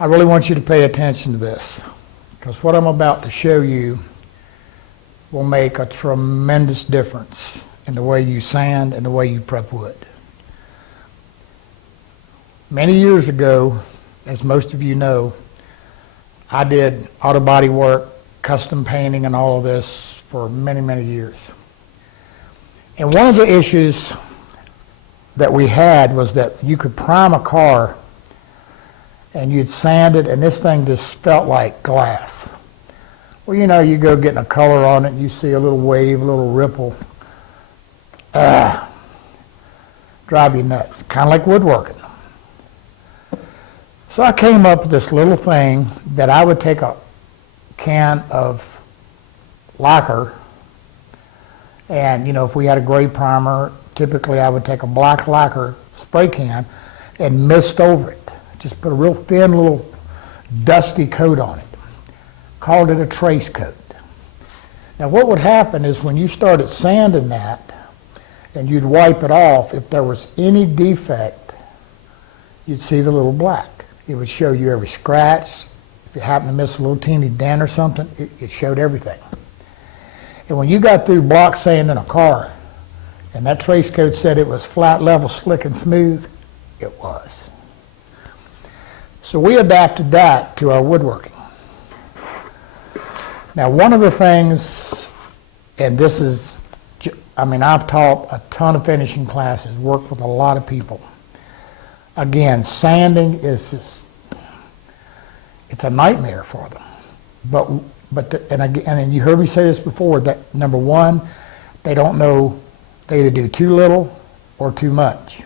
I really want you to pay attention to this, because what I'm about to show you will make a tremendous difference in the way you sand and the way you prep wood. Many years ago, as most of you know, I did auto body work, custom painting, and all of this for many, many years. And one of the issues that we had was that you could prime a car and you'd sand it, and this thing just felt like glass. Well, you know, you go getting a color on it, and you see a little wave, a little ripple. Drive you nuts, kind of like woodworking. So I came up with this little thing that I would take a can of lacquer, and you know, if we had a gray primer, typically I would take a black lacquer spray can and mist over it. Just put a real thin little dusty coat on it. Called it a trace coat. Now what would happen is when you started sanding that and you'd wipe it off, if there was any defect, you'd see the little black. It would show you every scratch. If you happen to miss a little teeny dent or something, it showed everything. And when you got through block sanding a car and that trace coat said it was flat, level, slick, and smooth, it was. So we adapted that to our woodworking. Now one of the things, and this is, I mean, I've taught a ton of finishing classes, worked with a lot of people. Again, sanding is just, it's a nightmare for them. And you heard me say this before, that number one, they don't know, they either do too little or too much.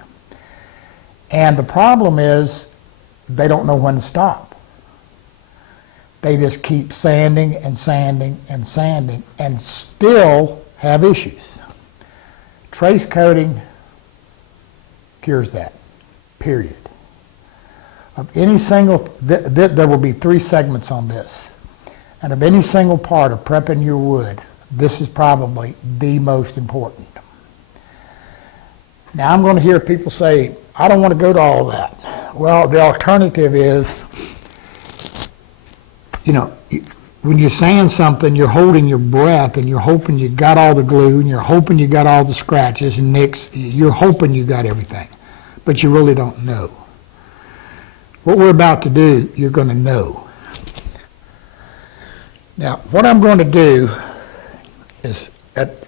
And the problem is, they don't know when to stop. They just keep sanding and sanding and sanding and still have issues. Trace coating cures that, period. Of any single, there will be 3 segments on this. And of any single part of prepping your wood, this is probably the most important. Now I'm going to hear people say, I don't want to go to all that. Well, the alternative is, you know, when you're sand something, you're holding your breath and you're hoping you got all the glue and you're hoping you got all the scratches and nicks. You're hoping you got everything, but you really don't know. What we're about to do, you're going to know. Now, what I'm going to do is,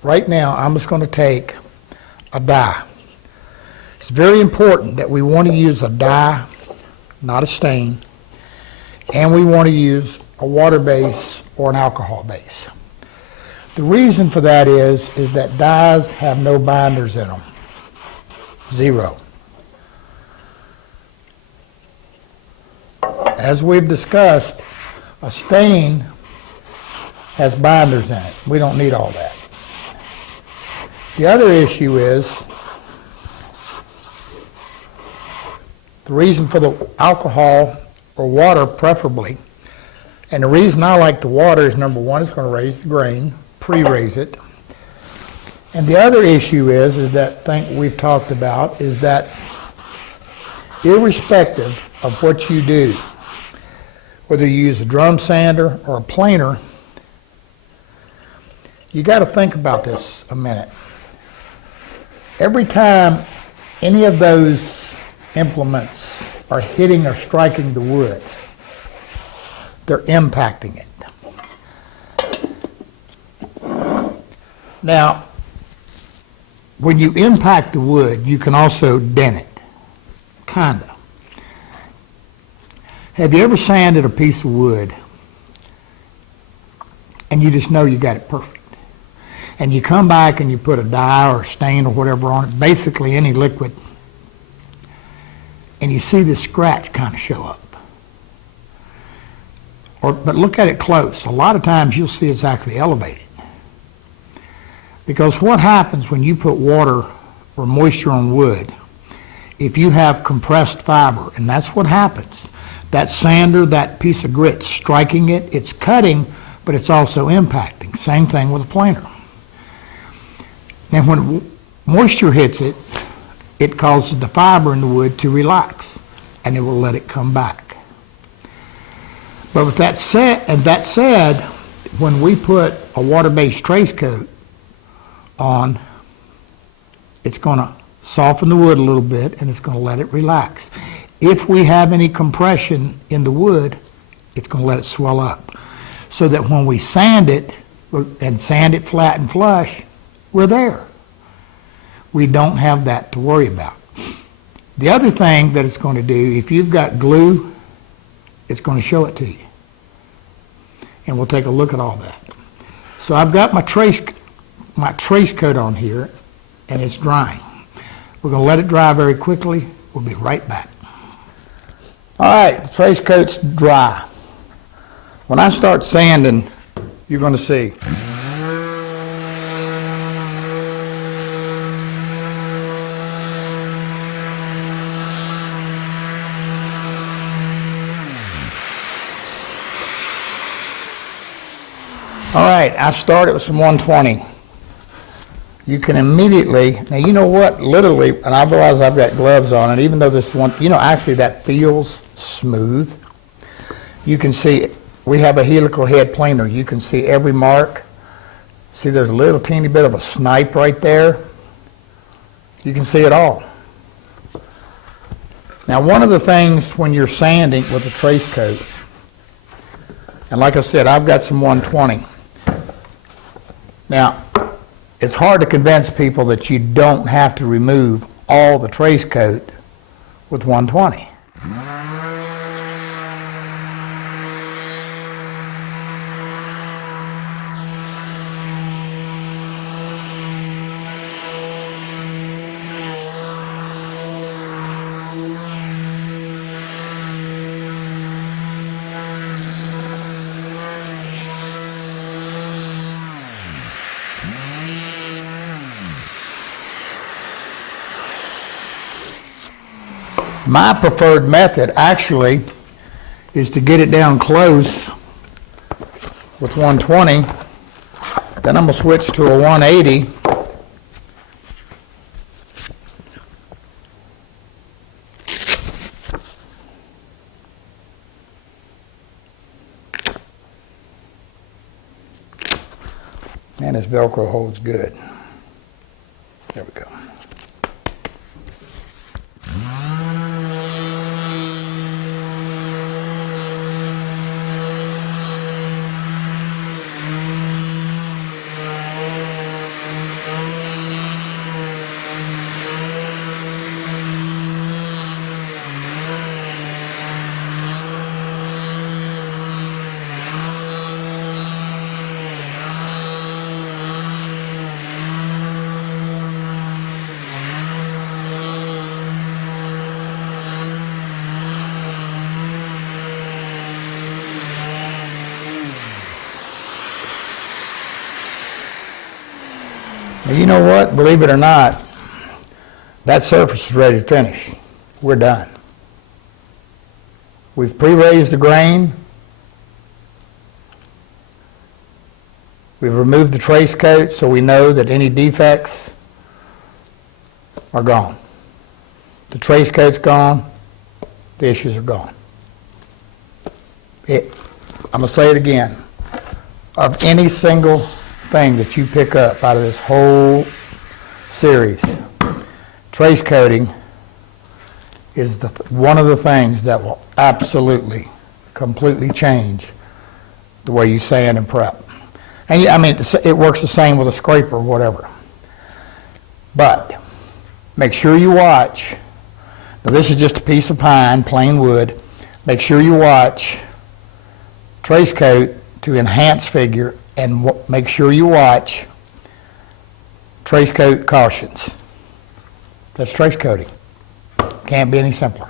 right now, I'm just going to take a die. It's very important that we want to use a dye, not a stain, and we want to use a water base or an alcohol base. The reason for that is that dyes have no binders in them. 0. As we've discussed, a stain has binders in it. We don't need all that. The other issue is, the reason for the alcohol or water preferably, and the reason I like the water is, number one, it's going to raise the grain, pre-raise it. And the other issue is that thing we've talked about, is that irrespective of what you do, whether you use a drum sander or a planer, you got to think about this a minute. Every time any of those implements are hitting or striking the wood, they're impacting it. Now, when you impact the wood, you can also dent it, kinda. Have you ever sanded a piece of wood and you just know you got it perfect? And you come back and you put a dye or a stain or whatever on it, basically any liquid, and you see this scratch kind of show up. But look at it close. A lot of times you'll see it's actually elevated. Because what happens when you put water or moisture on wood, if you have compressed fiber, and that's what happens, that sander, that piece of grit striking it, it's cutting, but it's also impacting. Same thing with a planer. And when moisture hits it, it causes the fiber in the wood to relax, and it will let it come back. But with that said, when we put a water-based trace coat on, it's going to soften the wood a little bit and it's going to let it relax. If we have any compression in the wood, it's going to let it swell up. So that when we sand it and sand it flat and flush, we're there. We don't have that to worry about. The other thing that it's going to do, if you've got glue, it's going to show it to you. And we'll take a look at all that. So I've got my trace coat on here, and it's drying. We're going to let it dry very quickly. We'll be right back. All right, the trace coat's dry. When I start sanding, you're going to see. All right, I started with some 120. You can immediately, now you know what, literally, and I realize I've got gloves on, and even though this one, actually that feels smooth. You can see, we have a helical head planer. You can see every mark. See there's a little teeny bit of a snipe right there. You can see it all. Now one of the things when you're sanding with a trace coat, and like I said, I've got some 120. Now, it's hard to convince people that you don't have to remove all the trace coat with 120. My preferred method actually is to get it down close with 120. Then I'm going to switch to a 180. Man, this Velcro holds good. There we go. Now, you know what? Believe it or not, that surface is ready to finish. We're done. We've pre-raised the grain. We've removed the trace coat so we know that any defects are gone. The trace coat's gone. The issues are gone. I'm going to say it again. Of any single thing that you pick up out of this whole series, trace coating is one of the things that will absolutely, completely change the way you sand and prep. And I mean, it works the same with a scraper or whatever. But make sure you watch. Now this is just a piece of pine, plain wood. Make sure you watch trace coat to enhance figure, and make sure you watch trace coat cautions. That's trace coating. Can't be any simpler.